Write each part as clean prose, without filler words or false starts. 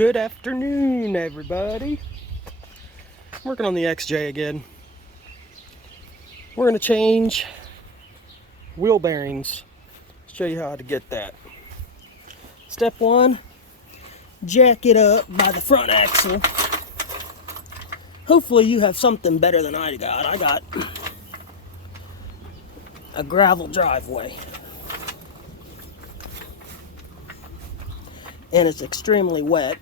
Good afternoon, everybody. Working on the XJ again. We're going to change wheel bearings. Show you how to get that. Step one, jack it up by the front axle. Hopefully you have something better than I got. I got a gravel driveway. And it's extremely wet.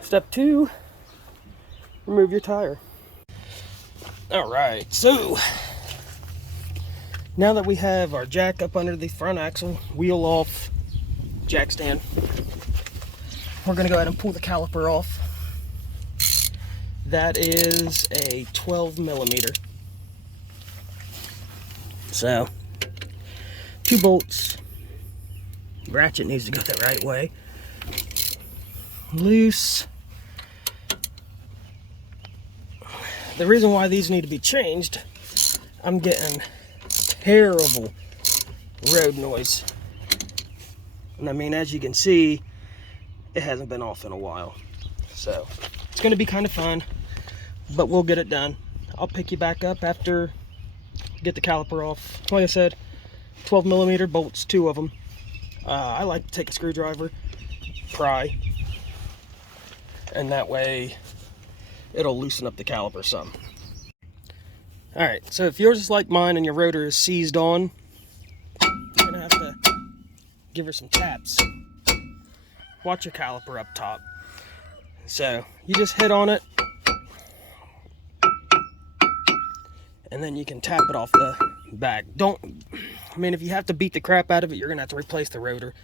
Step two, remove your tire. All right, so now that we have our jack up under the front axle, wheel off, jack stand, we're gonna go ahead and pull the caliper off. That is a 12 millimeter. So, 2 bolts. Ratchet needs to go the right way. Loose. The reason why these need to be changed, I'm getting terrible road noise. And I mean, as you can see, it hasn't been off in a while. So, it's going to be kind of fun, but we'll get it done. I'll pick you back up after get the caliper off. Like I said, 12 millimeter bolts, 2 of them. I like to take a screwdriver, pry, and that way it'll loosen up the caliper some. Alright, so if yours is like mine and your rotor is seized on, you're going to have to give her some taps. Watch your caliper up top. So, you just hit on it, and then you can tap it off the back. If you have to beat the crap out of it, you're going to have to replace the rotor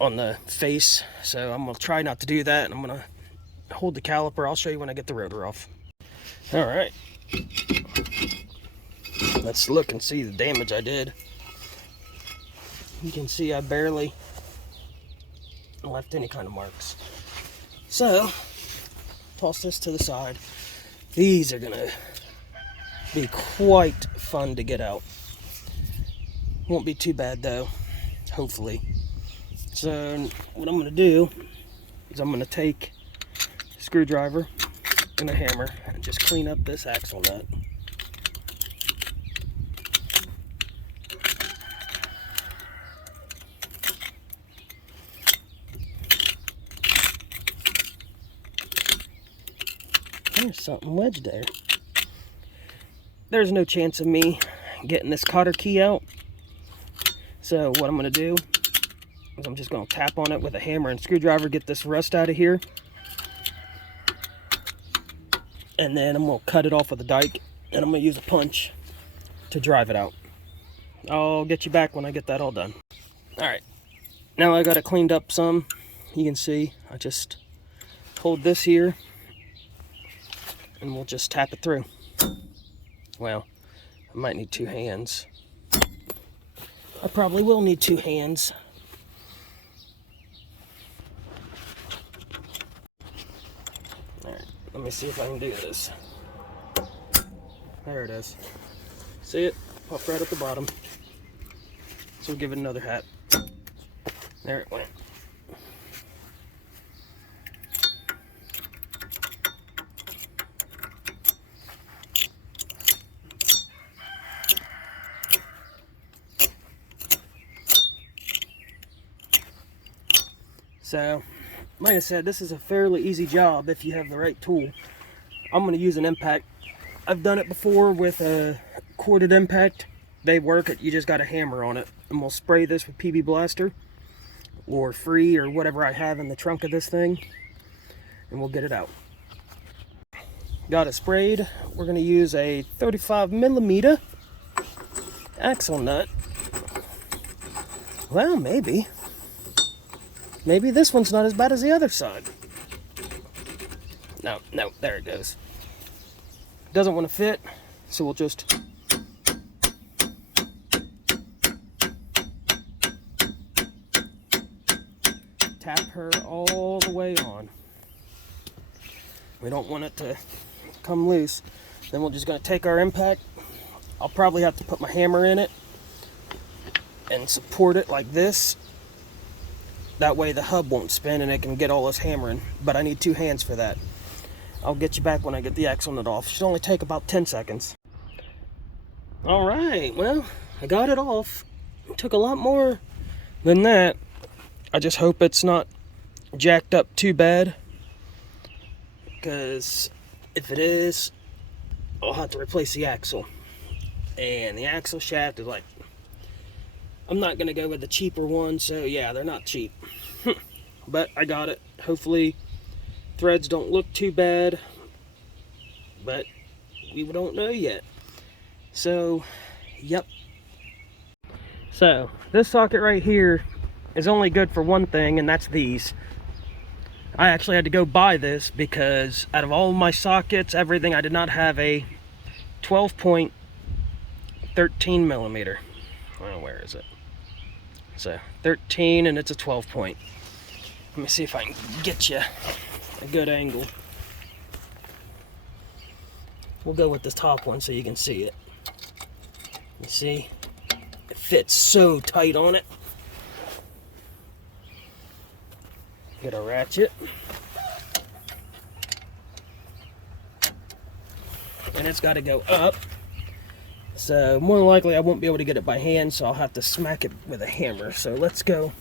on the face. So, I'm going to try not to do that, and I'm going to hold the caliper. I'll show you when I get the rotor off. Alright. Let's look and see the damage I did. You can see I barely left any kind of marks. So, toss this to the side. These are gonna be quite fun to get out. Won't be too bad though, hopefully. So, what I'm gonna do is I'm gonna take a screwdriver and a hammer and just clean up this axle nut. There's something wedged there. There's no chance of me getting this cotter key out. So what I'm going to do is I'm just going to tap on it with a hammer and screwdriver, get this rust out of here. And then I'm going to cut it off with a dike, and I'm going to use a punch to drive it out. I'll get you back when I get that all done. Alright, now I got it cleaned up some. You can see I just hold this here, and we'll just tap it through. Well, I might need 2 hands. I probably will need 2 hands. Alright, let me see if I can do this. There it is. See it? Puff right at the bottom. So we'll give it another hat. There it went. So, like I said, this is a fairly easy job if you have the right tool. I'm going to use an impact. I've done it before with a corded impact. They work it, you just got a hammer on it. And we'll spray this with PB Blaster or Free or whatever I have in the trunk of this thing, and we'll get it out. Got it sprayed. We're going to use a 35 millimeter axle nut. Well, maybe this one's not as bad as the other side. No, there it goes. Doesn't want to fit, so we'll just tap her all the way on. We don't want it to come loose. Then we're just going to take our impact. I'll probably have to put my hammer in it and support it like this. That way the hub won't spin and it can get all this hammering. But I need 2 hands for that. I'll get you back when I get the axle nut off. It should only take about 10 seconds. Alright, well, I got it off. It took a lot more than that. I just hope it's not jacked up too bad, because if it is, I'll have to replace the axle. And the axle shaft is like, I'm not going to go with the cheaper one, so yeah, they're not cheap. But I got it. Hopefully threads don't look too bad, but we don't know yet. So, yep. So, this socket right here is only good for one thing, and that's these. I actually had to go buy this because out of all my sockets, everything, I did not have a 12-point 13 millimeter. Well, where is it? So 13 and it's a 12 point. Let me see if I can get you a good angle. We'll go with the top one so you can see it. You see? It fits so tight on it. Get a ratchet. And it's got to go up. So more than likely I won't be able to get it by hand, so I'll have to smack it with a hammer. So let's go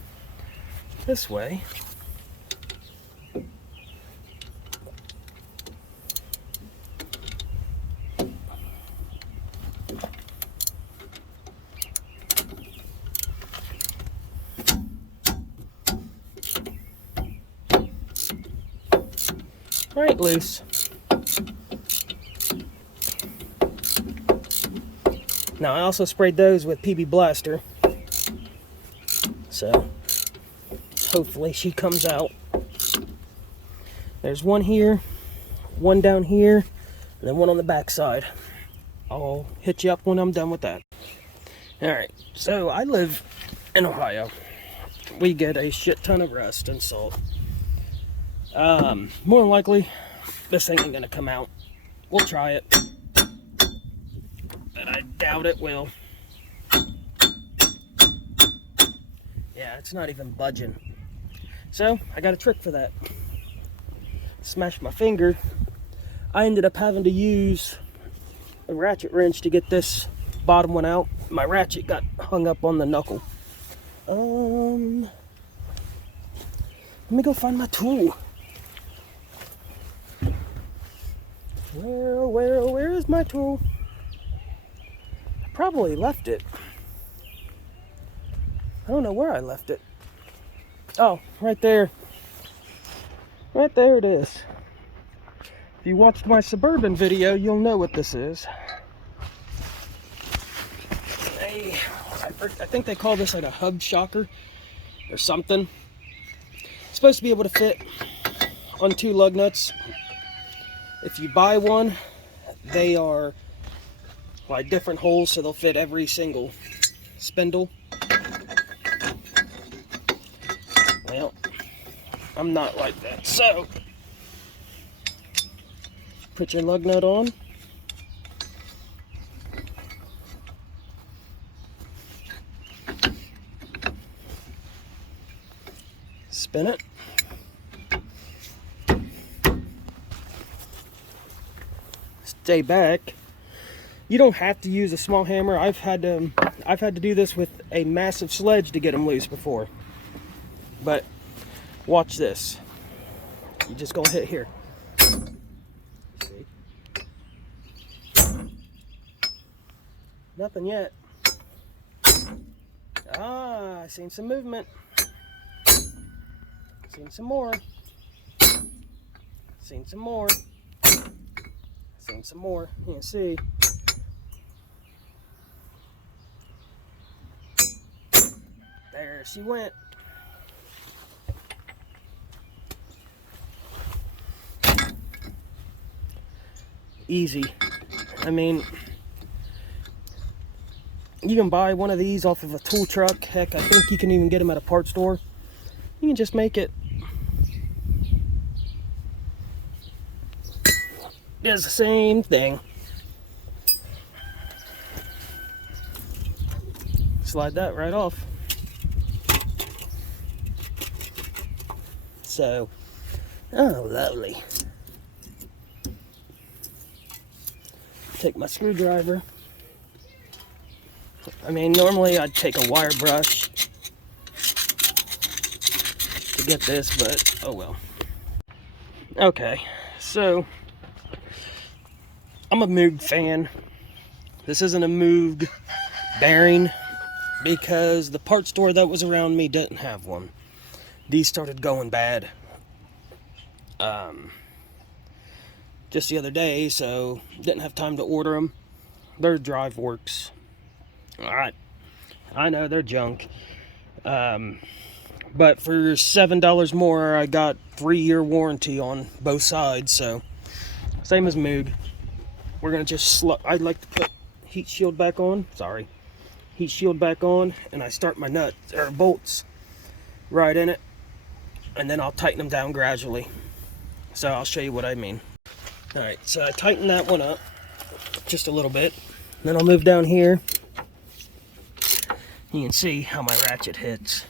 this way. Right loose. Now I also sprayed those with PB Blaster, so hopefully she comes out. There's one here, one down here, and then one on the back side. I'll hit you up when I'm done with that. Alright, so I live in Ohio. We get a shit ton of rust and salt. More than likely, this thing ain't gonna come out. We'll try it, but I doubt it will. Yeah, it's not even budging. So, I got a trick for that. Smashed my finger. I ended up having to use a ratchet wrench to get this bottom one out. My ratchet got hung up on the knuckle. Let me go find my tool. Where is my tool? I probably left it. I don't know where I left it. Oh, right there. Right there it is. If you watched my Suburban video, you'll know what this is. I think they call this like a hub shocker or something. It's supposed to be able to fit on 2 lug nuts. If you buy one, they are like different holes, so they'll fit every single spindle. Well, I'm not like that. So, put your lug nut on. Spin it. Stay back. You don't have to use a small hammer. I've had to do this with a massive sledge to get them loose before. But watch this. You just gonna hit here. See? Nothing yet. Ah, I seen some movement. Seen some more. Seen some more. Seen some more. You can see. There she went. Easy. I mean, you can buy one of these off of a tool truck. Heck, I think you can even get them at a parts store. You can just make it. does the same thing. Slide that right off. So, oh, lovely. Take my screwdriver. I mean, normally I'd take a wire brush to get this, but oh well. Okay, so I'm a Moog fan. This isn't a Moog bearing because the part store that was around me didn't have one. These started going bad just the other day, so didn't have time to order them. Their drive works. Alright, I know they're junk. But for $7 more, I got 3-year warranty on both sides, so same as Moog. We're gonna just I'd like to put heat shield back on. Sorry, heat shield back on, and I start my nuts or bolts right in it, and then I'll tighten them down gradually. So I'll show you what I mean. All right, so I tighten that one up just a little bit. Then I'll move down here. You can see how my ratchet hits.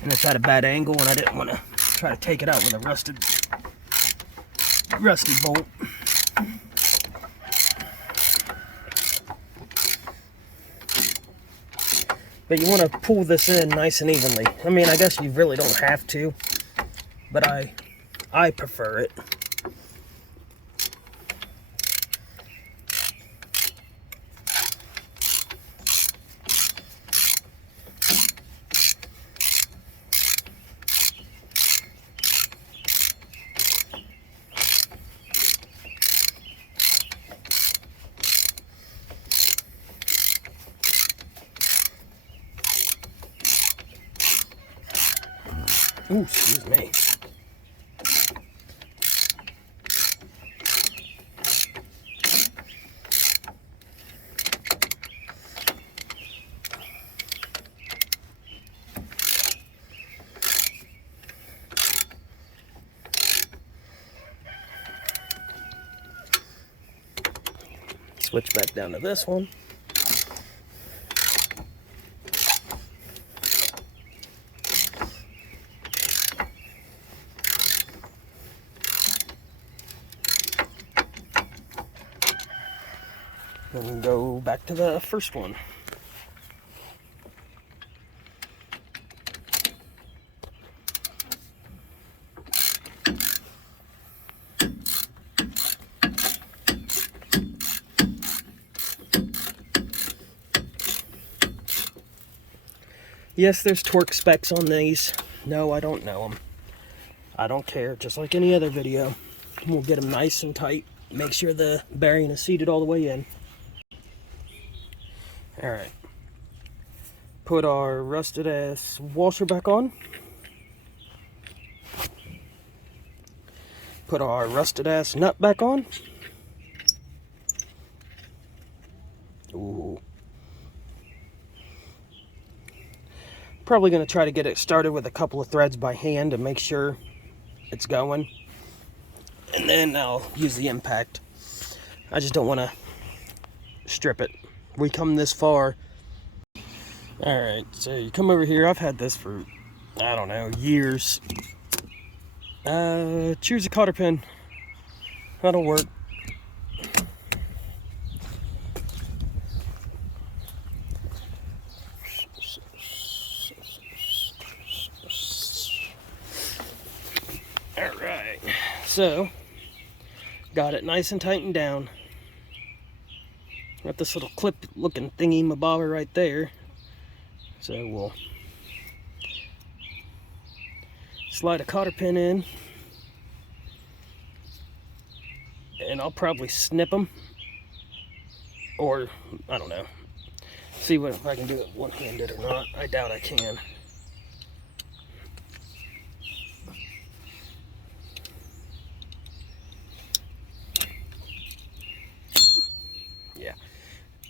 And it's at a bad angle, and I didn't want to try to take it out with a rusty bolt. But you want to pull this in nice and evenly. I mean, I guess you really don't have to, but I prefer it. Ooh, excuse me. Switch back down to this one. And go back to the first one. Yes, there's torque specs on these. No, I don't know them. I don't care, just like any other video. We'll get them nice and tight. Make sure the bearing is seated all the way in. Alright. Put our rusted ass washer back on. Put our rusted ass nut back on. Ooh. Probably going to try to get it started with a couple of threads by hand to make sure it's going. And then I'll use the impact. I just don't want to strip it. We come this far. Alright, so you come over here. I've had this for, I don't know, years. Choose a cotter pin. That'll work. Alright, so got it nice and tightened down. Got this little clip looking thingy mabobber right there. So we'll slide a cotter pin in, and I'll probably snip them, or I don't know, see if I can do it one-handed or not. I doubt I can. Yeah,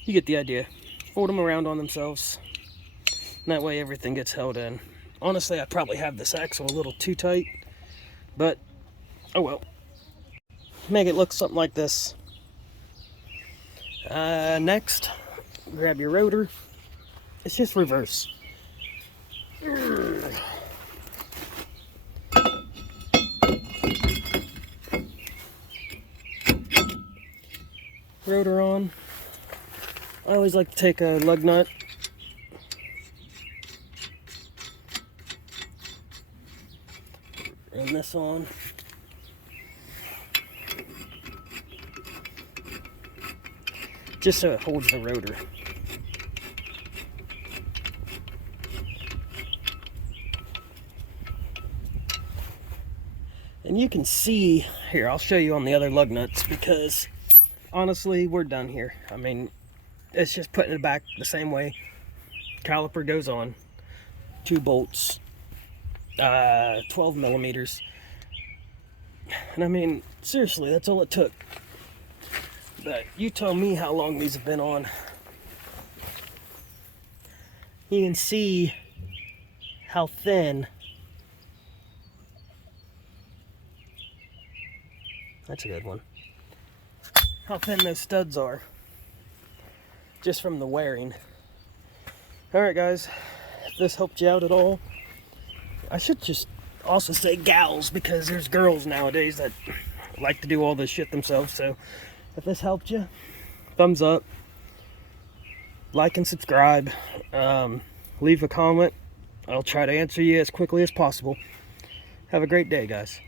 you get the idea. Fold them around on themselves. That way everything gets held in. Honestly, I probably have this axle a little too tight, but oh well. make it look something like this. Next, grab your rotor. It's just reverse. Rotor on. I always like to take a lug nut. And this on. Just so it holds the rotor. And you can see, here, I'll show you on the other lug nuts, because honestly, we're done here. I mean, it's just putting it back the same way. Caliper goes on. 2 bolts. 12 millimeters. And I mean, seriously, that's all it took. But you tell me how long these have been on. You can see how thin. That's a good one. How thin those studs are. Just from the wearing. Alright guys, if this helped you out at all, I should just also say gals, because there's girls nowadays that like to do all this shit themselves. So if this helped you, thumbs up, like and subscribe, leave a comment. I'll try to answer you as quickly as possible. Have a great day, guys.